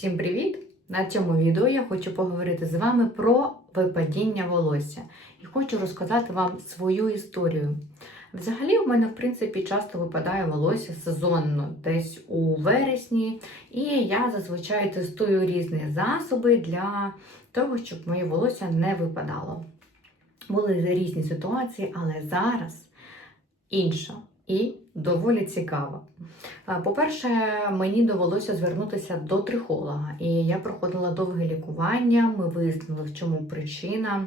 Всім привіт! На цьому відео я хочу поговорити з вами про випадіння волосся і хочу розказати вам свою історію. Взагалі, у мене, в принципі, часто випадає волосся сезонно, десь у вересні, і я зазвичай тестую різні засоби для того, щоб моє волосся не випадало. Були різні ситуації, але зараз інша і доволі цікава. По-перше, мені довелося звернутися до трихолога, і я проходила довге лікування. Ми вияснили, в чому причина.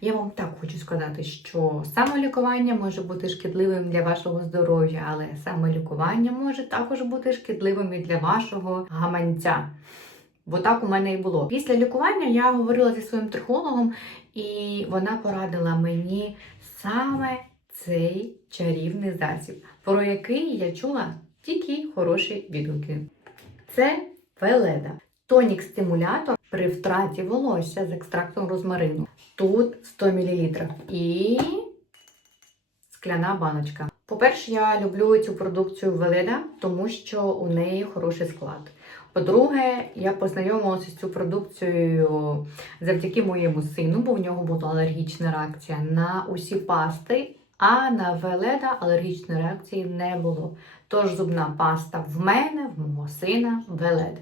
Я вам так хочу сказати, що самолікування може бути шкідливим для вашого здоров'я, але самолікування може також бути шкідливим і для вашого гаманця. Бо так у мене і було. Після лікування я говорила зі своїм трихологом, і вона порадила мені саме цей чарівний засіб, про який я чула тільки хороші відгуки. Це Веледа. Тонік-стимулятор при втраті волосся з екстрактом розмарину. Тут 100 мл і скляна баночка. По-перше, я люблю цю продукцію Веледа, тому що у неї хороший склад. По-друге, я познайомилася з цю продукцією завдяки моєму сину, бо в нього була алергічна реакція на усі пасти, а на Веледа алергічної реакції не було. Тож зубна паста в мене, в мого сина Веледа.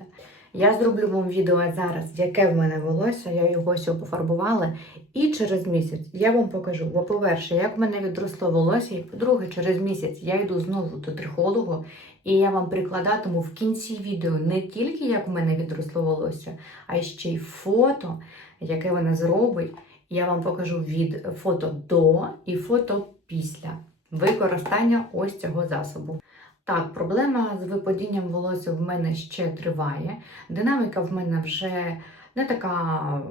Я зроблю вам відео зараз, яке в мене волосся, я його все пофарбувала. І через місяць я вам покажу, бо, по-перше, як в мене відросло волосся, і по-друге, через місяць я йду знову до трихологу, і я вам прикладатиму в кінці відео не тільки як в мене відросло волосся, а ще й фото, яке вона зробить. Я вам покажу від фото до і фото після використання ось цього засобу. Так, проблема з випадінням волосся в мене ще триває. Динаміка в мене вже не така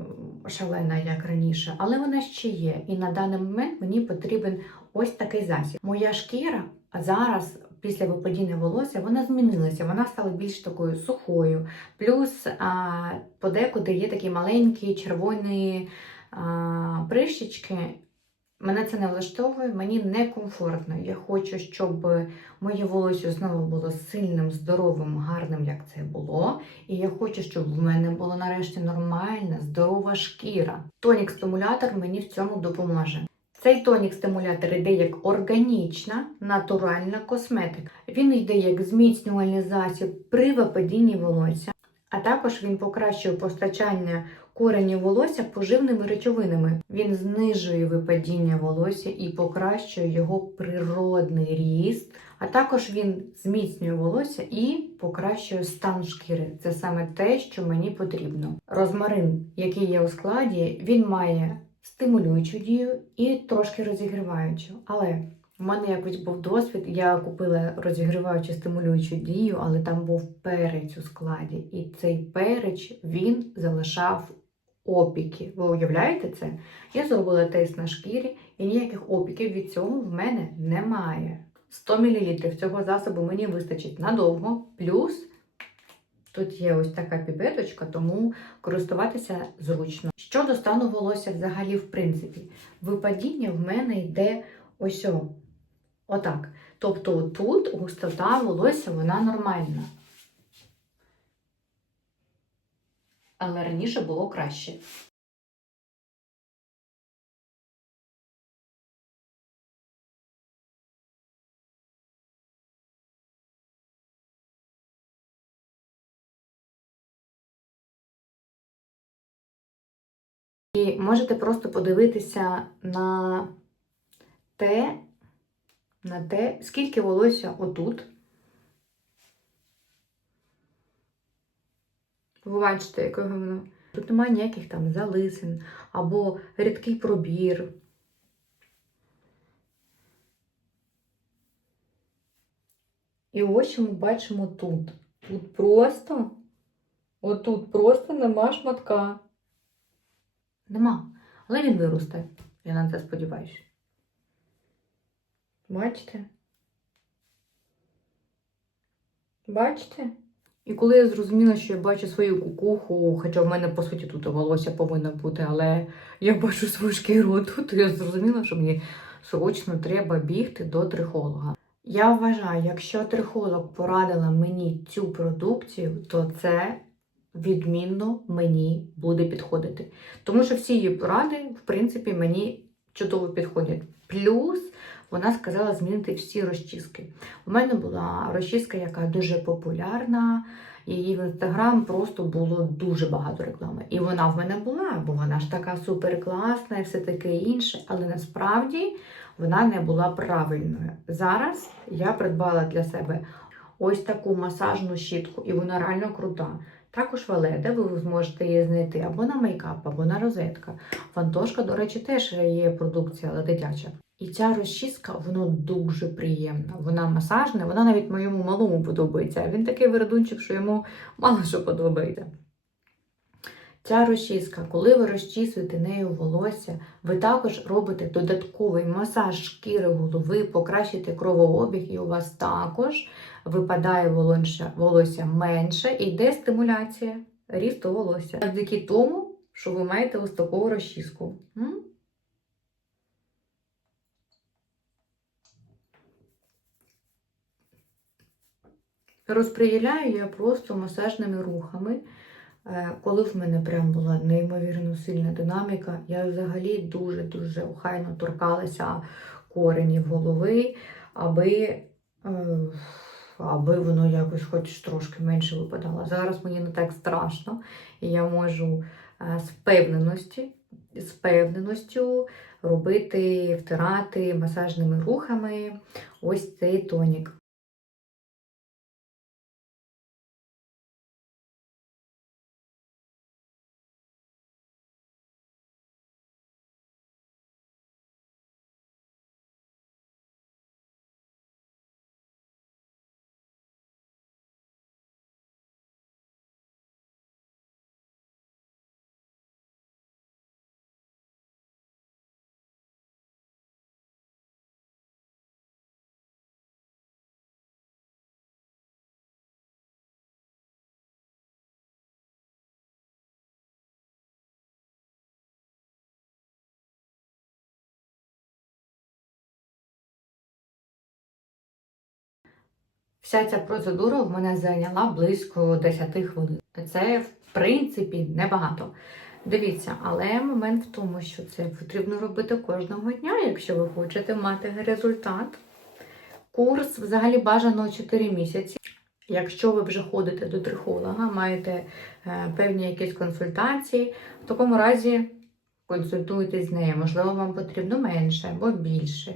шалена, як раніше, але вона ще є. І на даний момент мені потрібен ось такий засіб. Моя шкіра зараз. Після випадіння волосся вона змінилася, вона стала більш такою сухою. Плюс а, подекуди є такі маленькі червоні а, прищички. Мене це не влаштовує, мені некомфортно. Я хочу, щоб моє волосся знову було сильним, здоровим, гарним, як це було. І я хочу, щоб в мене була нарешті нормальна, здорова шкіра. Тонік-стимулятор мені в цьому допоможе. Цей тонік-стимулятор йде як органічна, натуральна косметика. Він йде як зміцнювальний засіб при випадінні волосся, а також він покращує постачання коренів волосся поживними речовинами. Він знижує випадіння волосся і покращує його природний ріст. А також він зміцнює волосся і покращує стан шкіри. Це саме те, що мені потрібно. Розмарин, який є у складі, він має стимулюючу дію і трошки розігріваючу. Але у мене якось був досвід, я купила розігріваючу стимулюючу дію, але там був перець у складі. І цей перець він залишав опіки. Ви уявляєте це? Я зробила тест на шкірі, і ніяких опіків від цього в мене немає. 100 мл цього засобу мені вистачить надовго, плюс тут є ось така піпеточка, тому користуватися зручно. Щодо стану волосся взагалі, в принципі, випадіння в мене йде ось отак. Тобто тут густота волосся вона нормальна. Але раніше було краще. І можете просто подивитися на те, на те, скільки волосся отут. Ви бачите, яке воно. Тут немає ніяких там залисин або рідкий пробір. І ось що ми бачимо тут. Тут просто, отут просто нема шматка. Нема. Але він виросте. Я на це сподіваюся. Бачите? Бачите? І коли я зрозуміла, що я бачу свою кукуху, хоча в мене, по суті, тут волосся повинно бути, але я бачу свою шкіру то я зрозуміла, що мені срочно треба бігти до трихолога. Я вважаю, якщо трихолог порадила мені цю продукцію, то це відмінно мені буде підходити. Тому що всі її поради, в принципі, мені чудово підходять. Плюс вона сказала змінити всі розчіски. У мене була розчіска, яка дуже популярна. Її в інстаграм просто було дуже багато реклами. І вона в мене була, бо вона ж така супер класна і все таке інше. Але насправді вона не була правильною. Зараз я придбала для себе ось таку масажну щітку, і вона реально крута. Також валеда, ви зможете її знайти або на мейкап, або на розетка. Фантошка, до речі, теж є продукція, але дитяча. І ця розчіска, вона дуже приємна. Вона масажна, вона навіть моєму малому подобається. Він такий вередунчик, що йому мало що подобається. Ця розчіска, коли ви розчісуєте нею волосся, ви також робите додатковий масаж шкіри голови, покращите кровообіг, і у вас також випадає волосся менше і йде стимуляція рісту волосся. Завдяки тому, що ви маєте ось таку розчіску. М? Розподіляю я просто масажними рухами. Е, Коли в мене прям була неймовірно сильна динаміка, я взагалі дуже-дуже охайно торкалася коренів голови, аби, е, аби воно якось хоч трошки менше випадало. Зараз мені не так страшно, і я можу е, з впевненості, з впевненістю робити, втирати масажними рухами ось цей тонік. Вся ця процедура в мене зайняла близько 10 хвилин. Це, в принципі, небагато. Дивіться, але момент в тому, що це потрібно робити кожного дня, якщо ви хочете мати результат. Курс взагалі бажано 4 місяці. Якщо ви вже ходите до трихолога, маєте е, певні якісь консультації, в такому разі консультуйтесь з нею. Можливо, вам потрібно менше або більше.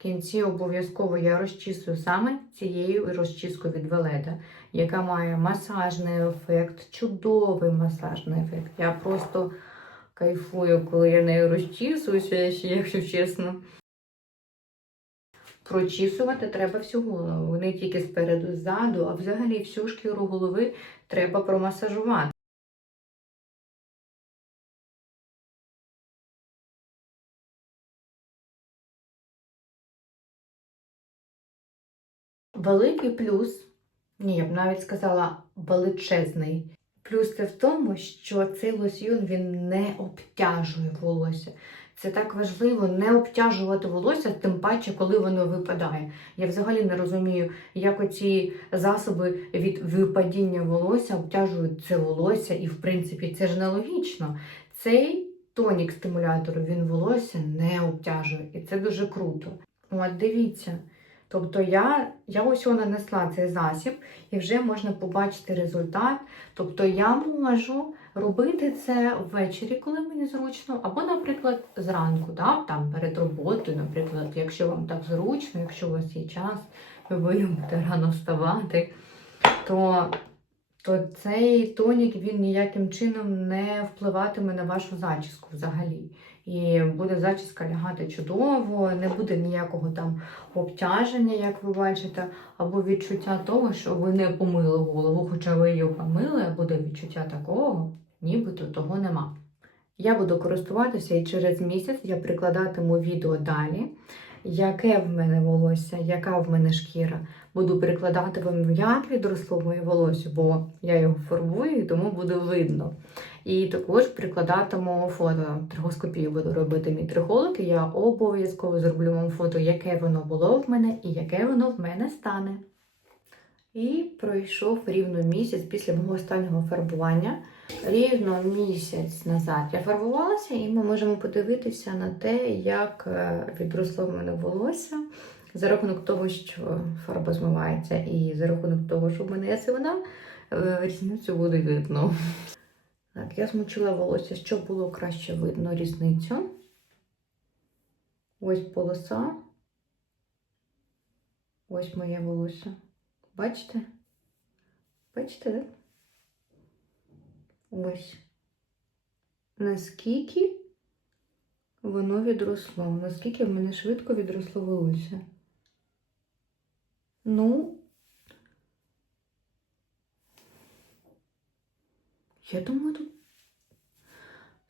В кінці обов'язково я розчісую саме цією розчіскою від Веледа, яка має масажний ефект, чудовий масажний ефект. Я просто кайфую, коли я нею розчісуюся, якщо чесно. Прочісувати треба всю голову, не тільки спереду, ззаду, а взагалі всю шкіру голови треба промасажувати. Великий плюс, ні, я б навіть сказала величезний. Плюс це в тому, що цей лосьйон він не обтяжує волосся. Це так важливо не обтяжувати волосся, тим паче, коли воно випадає. Я взагалі не розумію, як оці засоби від випадіння волосся обтяжують це волосся, і в принципі це ж нелогічно. Цей тонік стимулятору він волосся не обтяжує, і це дуже круто. От дивіться. Тобто я я ось нанесла цей засіб і вже можна побачити результат. Тобто я можу робити це ввечері, коли мені зручно, або, наприклад, зранку, да? там перед роботою, наприклад, якщо вам так зручно, якщо у вас є час, ви любите рано вставати, то то цей тонік він ніяким чином не впливатиме на вашу зачіску взагалі. І буде зачіска лягати чудово, не буде ніякого там обтяження, як ви бачите, або відчуття того, що ви не помили голову, хоча ви її помили, буде відчуття такого, нібито того нема. Я буду користуватися і через місяць я прикладатиму відео далі, яке в мене волосся, яка в мене шкіра. Буду перекладати вам, як відросло моє волосся, бо я його фарбую, і тому буде видно. І також прикладатиму фото. Трихоскопію буду робити мій трихолог, і я обов'язково зроблю вам фото, яке воно було в мене і яке воно в мене стане. І пройшов рівно місяць після мого останнього фарбування. Рівно місяць назад я фарбувалася, і ми можемо подивитися на те, як е, відросло в мене волосся. За рахунок того, що фарба змивається, і за рахунок того, що в мене є сивина, е, різницю буде видно. Так, я змочила волосся, щоб було краще видно різницю. Ось полоса. Ось моє волосся. Бачите? Бачите, так? Ось. Наскільки воно відросло? Наскільки в мене швидко відросло волосся? Ну, я думаю, тут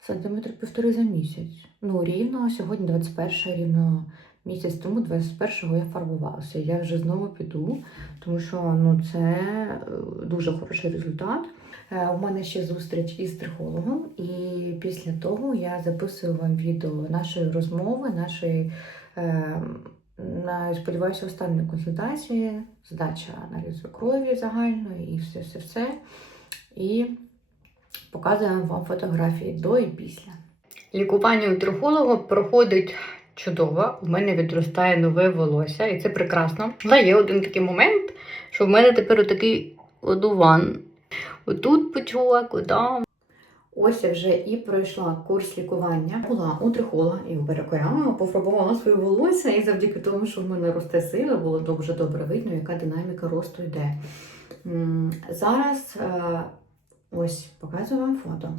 сантиметр півтори за місяць. Ну, рівно, сьогодні 21 рівно місяць тому, 21-го я фарбувалася. Я вже знову піду, тому що ну, це е, дуже хороший результат. Е, У мене ще зустріч із трихологом, і після того я записую вам відео нашої розмови, нашої, е, сподіваюся, останньої консультації, здача аналізу крові загальної і все, все, все. І показуємо вам фотографії до і після. Лікування у трихолога проходить чудово. У мене відростає нове волосся, і це прекрасно. Але є один такий момент, що в мене тепер отакий одуван. Отут почула, куди. Ось я вже і пройшла курс лікування. Була у трихолога і у перекорями, пофарбувала своє волосся, і завдяки тому, що в мене росте сила, було дуже добре видно, яка динаміка росту йде. Зараз е, ось показую вам фото.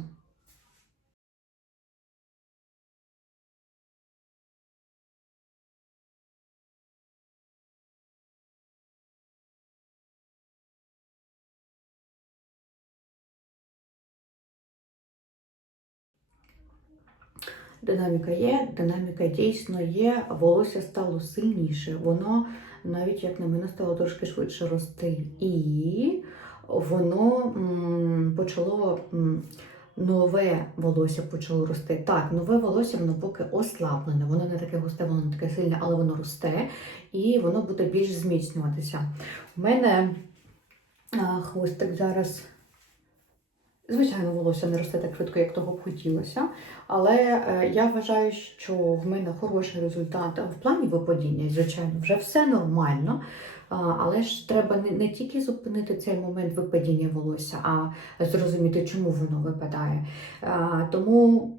Динаміка є, динаміка дійсно є, волосся стало сильніше, воно навіть, як на мене, стало трошки швидше рости. І воно почало нове волосся почало рости. Так, нове волосся воно поки ослаблене, воно не таке густе, воно не таке сильне, але воно росте і воно буде більш зміцнюватися. У мене хвостик зараз. Звичайно, волосся не росте так швидко, як того б хотілося. Але е, я вважаю, що в мене хороший результат в плані випадіння. Звичайно, вже все нормально. Але ж треба не, не тільки зупинити цей момент випадіння волосся, а зрозуміти, чому воно випадає. Тому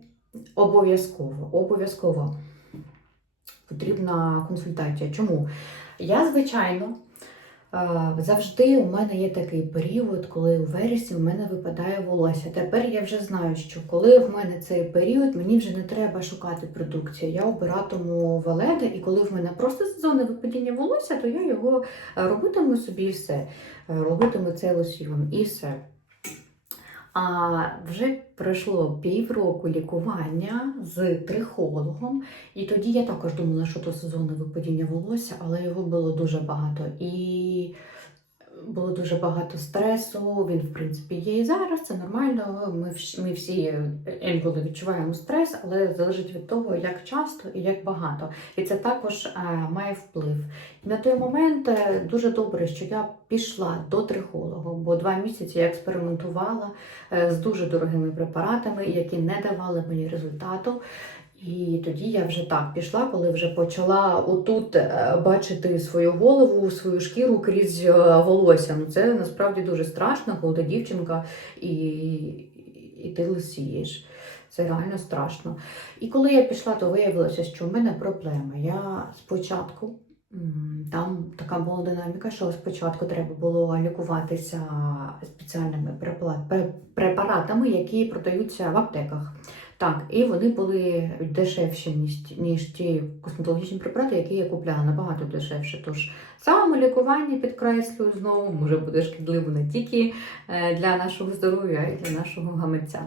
обов'язково, обов'язково потрібна консультація. Чому? Я, звичайно, Завжди у мене є такий період, коли у вересні у мене випадає волосся. Тепер я вже знаю, що коли в мене цей період, мені вже не треба шукати продукцію. Я обиратиму валеди, і коли в мене просто сезонне випадіння волосся, то я його е, робитиму собі все. Е, Робитиму цей лосьйон і все. А вже пройшло півроку лікування з трихологом, і тоді я також думала, що то сезонне випадіння волосся, але його було дуже багато. І було дуже багато стресу. Він, в принципі, є і зараз. Це нормально. Ми, вш- ми всі інколи відчуваємо стрес, але залежить від того, як часто і як багато. І це також е, має вплив. На той момент е, дуже добре, що я пішла до трихолога, бо два місяці я експериментувала е, з дуже дорогими препаратами, які не давали мені результату. І тоді я вже так пішла, коли вже почала отут е, бачити свою голову, свою шкіру крізь е, волосся. Ну це насправді дуже страшно, коли ти дівчинка і, і ти лисієш. Це реально страшно. І коли я пішла, то виявилося, що в мене проблема. Я спочатку там така була динаміка, що спочатку треба було лікуватися спеціальними препаратами, які продаються в аптеках. Так, і вони були дешевші, ніж, ніж ті косметологічні препарати, які я купляла набагато дешевше. Тож самолікування підкреслюю знову може бути шкідливо не тільки е, для нашого здоров'я, а й для нашого гаманця.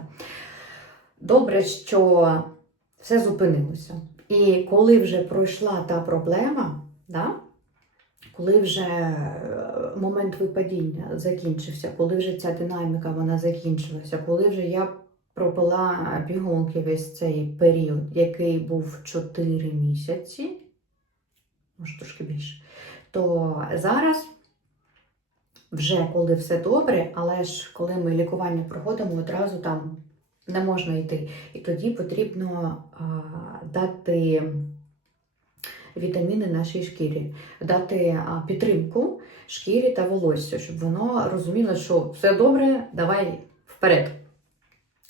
Добре, що все зупинилося. І коли вже пройшла та проблема, да, коли вже е, момент випадіння закінчився, коли вже ця динаміка вона закінчилася, коли вже я пропила пігулки весь цей період, який був 4 місяці, може трошки більше, то зараз вже коли все добре, але ж коли ми лікування проходимо, одразу там не можна йти. І тоді потрібно а, дати вітаміни нашій шкірі, дати а, підтримку шкірі та волосся, щоб воно розуміло, що все добре, давай вперед.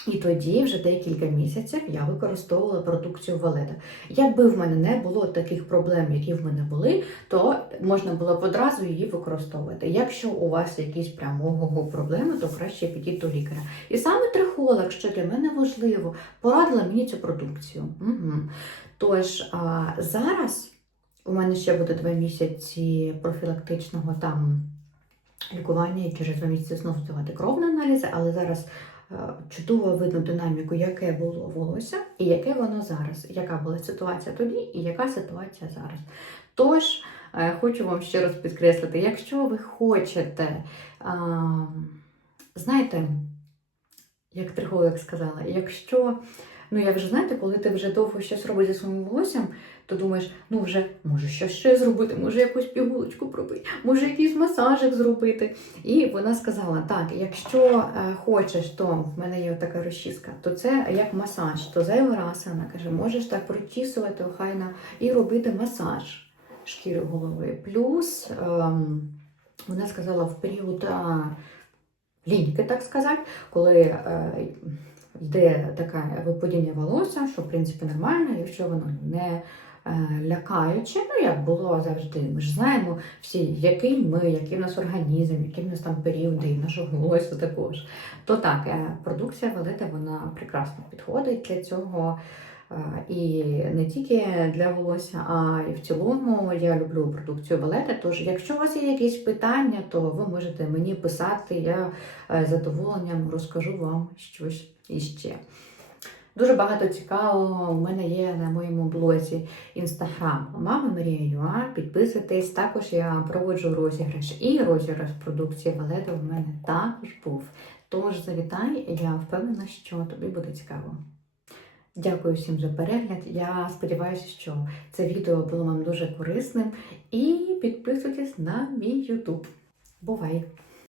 І тоді вже декілька місяців я використовувала продукцію Валеда. Якби в мене не було таких проблем, які в мене були, то можна було б одразу її використовувати. Якщо у вас якісь прям ого проблеми, то краще підіть до лікаря. І саме трихолог, що для мене важливо, порадила мені цю продукцію. Угу. Тож а, зараз у мене ще буде два місяці профілактичного там лікування, і через два місяці знову здавати кров на аналізи, але зараз. Е, Чудово видно динаміку, яке було волосся і яке воно зараз, яка була ситуація тоді і яка ситуація зараз. Тож, е, хочу вам ще раз підкреслити, якщо ви хочете, знаєте, як Триголик сказала, якщо, ну як вже знаєте, коли ти вже довго щось робиш зі своїм волоссям, то думаєш, ну вже може щось ще зробити, може якусь пігулочку пробити, може якийсь масажик зробити. І вона сказала: так, якщо е, хочеш, то в мене є така розчіска, то це як масаж, то вона каже, можеш так прочісувати охайно і робити масаж шкіри голови. Плюс ем, вона сказала в період а, ліньки, так сказати, коли е, йде таке випадіння волосся, що в принципі нормально, якщо воно не е, лякаюче, ну як було завжди. Ми ж знаємо всі, який ми, який в нас організм, які в нас там періоди, і нашого волосся також. То так, е, продукція велита, вона прекрасно підходить для цього. Е, І не тільки для волосся, а й в цілому я люблю продукцію Валета. Тож, якщо у вас є якісь питання, то ви можете мені писати. Я е, з задоволенням розкажу вам щось іще. Дуже багато цікавого у мене є на моєму блозі Інстаграм Мама Марія Юа. Підписуйтесь. Також я проводжу розіграш і розіграш продукції Валета в мене також був. Тож завітай, я впевнена, що тобі буде цікаво. Дякую всім за перегляд. Я сподіваюся, що це відео було вам дуже корисним. І підписуйтесь на мій YouTube. Бувай!